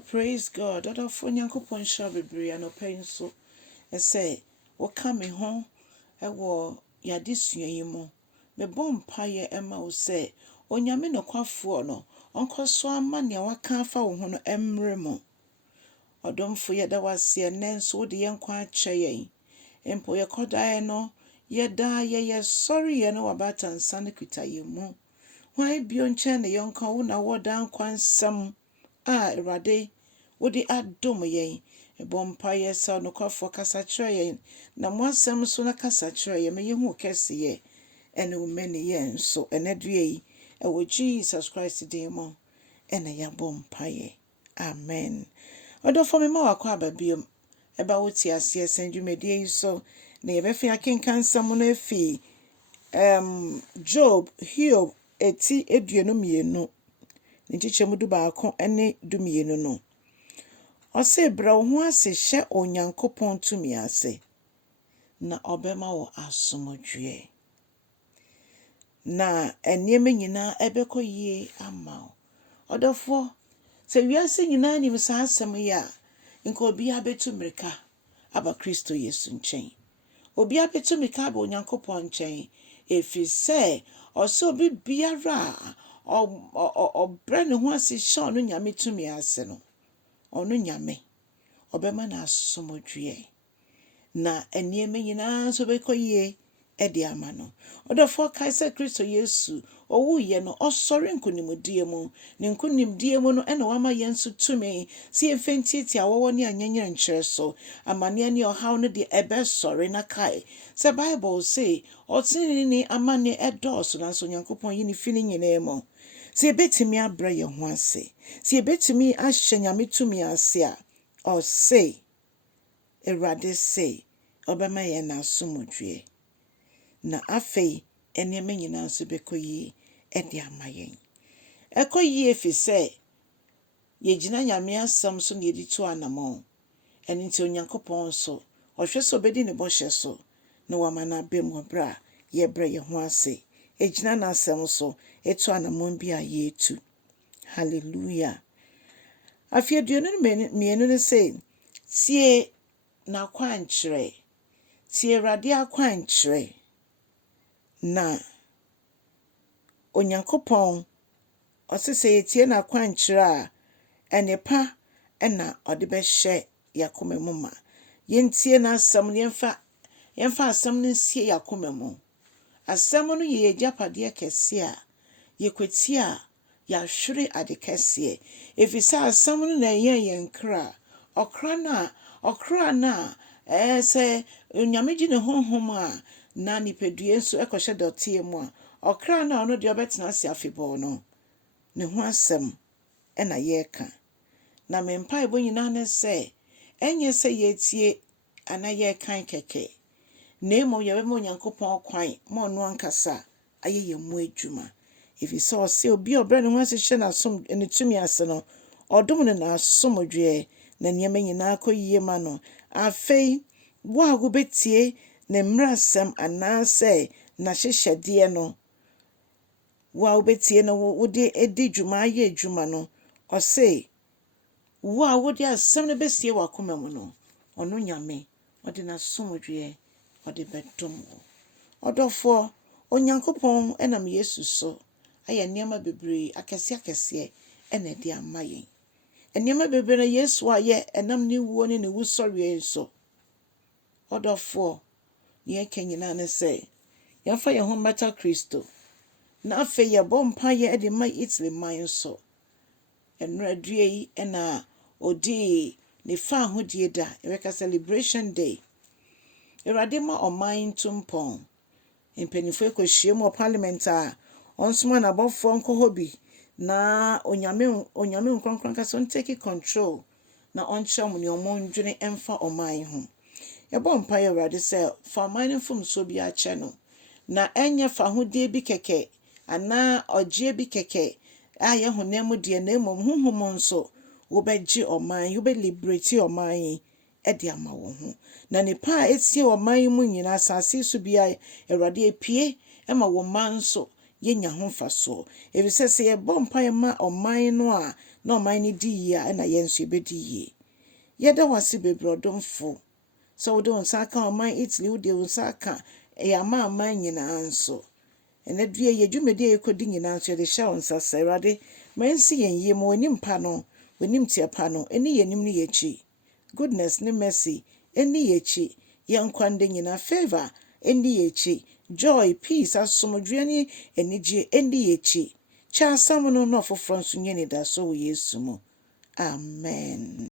praise God. Adolfo Nyankopɔn hyɛ bebree anɔpa yi nso. Ɛsɛ woka me ho ɛwɔ yɛadesua yi mu. Mebɔ mpaeɛ ɛma wo sɛ Onyame nokwafoɔ no ɔnkɔ so ama nea waka afa wo ho no ɛmmere mu. Ɔdomfo yɛda wase ɛnnɛ nso wode yɛn nkwa akyɛ yɛn. Mpo yɛkɔdaeɛ no yɛda yɛyɛ sɔreɛ no wɔ Bata nsa no kuta yɛn mu. Hwan bio nkyɛn ne yɛnka wo na wɔda nkwa nsɛm a Awurade wode adom yɛn. Ɛbɔ mpaeɛ sɛ nokwafoɔ kasa kyerɛ yɛn na mo asɛm so na kasa kyerɛ yɛn ma yɛhu kɛseyɛ ɛne wo mɛne yɛn nso ɛnɛ dua yi ɛwɔ Jesus Christ din mu ɛna yɛabɔ mpaeɛ. Amen. Ɔdɔfo me ma wakɔ aba biom ɛba wo tie aseɛ sɛ dwumadie yi so na yɛbɛfa akenka nsɛm no afi Job Hiob eti eduonu mmienu ne nkyekyɛmu dubaako ne dumienu no. Ɔse brɛ wo ho ase hyɛ Onyankopɔn tumi ase na ɔbɛma wo asomdwoɛ. Na nneɛma nyinaa ɛbɛkɔ yie ama wo. Ɔdɔfoɔ sɛ wiase nyinaa nim saa asɛm yi a nka obiara bɛtu mmirika aba Kristo Yesu nkyɛn. Obiara bɛtu mmirika aba Onyankopɔn nkyɛn ɛfiri sɛ ɔsɛ obi biara a ɔbrɛ ne ho ase hyɛ ɔno Nyame tumi ase no ɔno Nyame ɔbɛma no asomdwoɛ na nneɛma nyinaa nso bɛkɔ yie ɛde ama no. Ɔdɔfoɔ kae sɛ Kristo Yesu ɔwuiɛ no ɔsɔre nkonimdie mu. Ne nkonimdie mu no ɛna wama yɛn nso tumi sɛ yɛmfa ntiatia awɔwɔ ne anyɛnyerɛ nkyerɛ so. Amanneɛ ne ɔhaw no de ɛbɛsɔre na kae sɛ Bible se ɔtenenee amanneɛ ɛdɔɔso nanso Onyankopɔn yi ne fi ne nyinaa mu. Sɛ yɛbɛtumi abrɛ yɛn ho ase, sɛ yɛbɛtumi ahyɛ Nyame tumi ase a ɔse Awurade se ɔbɛma yɛn asomdwoɛ. Na afei nneɛma nyinaa nso bɛkɔ yie ɛde ama yɛn. Ɛkɔ yie fi sɛ yɛgyina Nyame asɛm so na yɛde tu anamɔ. Ɛno nti Onyankopɔn nso ɔhwɛ sɛ ɔbɛdi ne bɔhyɛ so na wama no aba mu ɔbrɛ a yɛbrɛ yɛn ho ase. Ɛgyina n'asɛm so ɛtu anamɔ bi a yɛtu. Hallelujah. Afei aduonu mmienu no sɛ tie n'akwankyerɛ. Tie Awurade akwankyerɛ. Na Onyankopɔn ɔse sɛ yɛtie n'akwankyerɛ a ɛnepa ɛna ɔde bɛhyɛ yɛakoma mu ma. Yɛntie n'asɛm no yɛmfa asɛm no nsie yɛakoma mu. Asɛm no yɛ yɛgyapadeɛ kɛse a yɛkwatie a yɛahwere ade kɛseɛ. Ɛfiri sɛ asɛm no na ɛyɛ yɛn kra. Ɔkra no a sɛ Onyame gye ne honhom a na nipadua nso ɛkɔhyɛ dɔteɛ mu a ɔkra no a ɔno deɛ ɔbɛtena ase afebɔɔ no ne ho asɛm ɛna yɛreka. Na me mpaebɔ nyinaa ne sɛ ɛnyɛ sɛ yɛtie anaa yɛrekan kɛkɛ na mmom yɛbɛma Onyankopɔn kwan ma ɔno ankasa ayɛ yɛn mu adwuma. Ɛfiri sɛ ɔse obi a ɔbrɛ ne ho ase hyɛ ne tumi ase no ɔdom no n'asomdwoɛ na nneɛma nyinaa kɔ yie ma no. Afei wo a wobɛtie ne mmaransɛm anaasɛ n'ahyehyɛdeɛ no wo a wobɛtie no wode edi dwuma ayɛ adwuma no ɔse wo a wode asɛm no bɛsie w'akoma mu no ɔno Nyame ɔde n'asomdwoɛ ɔde bɛdom wo. Ɔdɔfoɔ Onyankopɔn ɛnam Yesu so ayɛ nneɛma bebree akɛseɛ ɛna ɛde ama yɛn. Nneɛma bebree na Yesu ayɛ ɛnam ne wuo ne ne wusɔreɛ nso. Ɔdɔfoɔ yɛka nyinaa ne sɛ yɛmfa yɛn ho mmɛta Kristo na afei yɛbɔ mpaeɛ ɛde ma Italy man nso. Ɛnnora dua yi ɛna ɔdii ne fa ahodie da yɛbɛka celebration day. Awurade ma ɔman nto mpɔn. Mpanimfoɔ ɛkɔhyia mu wɔ parliament a ɔnsoma n'abɔfoɔ nkɔ hɔ bi na onyame nkronkron kasa ɔntake control na ɔnkyerɛ mo ne ɔmo ndwene ɛmfa ɔman ho. Yɛbɔ mpaeɛ Awurade sɛ fa ɔman no mfomsoɔ bi akyɛ no na ɛnyɛ fa ahodie bi kɛkɛ anaa ɔgyeɛ bi kɛkɛ a yɛ honam mu deɛ na mmom honhom nso wobɛgye ɔman yi wobɛliberate ɔman yi ɛde ama wɔn ho. Na nipa a ɛtie ɔman yi mu nyinaa asase so bia Awurade epie ɛma wɔn man nso yɛnya ho mfasoɔ. Ɛfiri sɛ yɛbɔ mpaeɛ ma ɔman no a na ɔman no di yie a ɛna yɛn nso yɛbɛdi yie. Yɛda wase bebree ɔdomfo sɛ wode wo nsa aka ɔman Italy, wode wo nsa aka aman nyinaa nso. Ɛnɛ dua yɛ dwumadi a yɛkɔdi nyinaa nso yɛde hyɛ wo nsa sɛ Awurade ma ɛnsi yɛn yie ma w'anim pa no, w'anim tie pa no, ɛni yɛnim ne yɛkyi. Goodness ne mercy ɛni yɛkyi. Yɛn kwanda nyinaa favor ɛni yɛkyi. Joy, peace, asomdweɛ ne anigye ɛni yɛkyi. Kyɛ asɛm no na ɔfoforɔ nso nyɛ anidaso wɔ Yesu mu. Amen.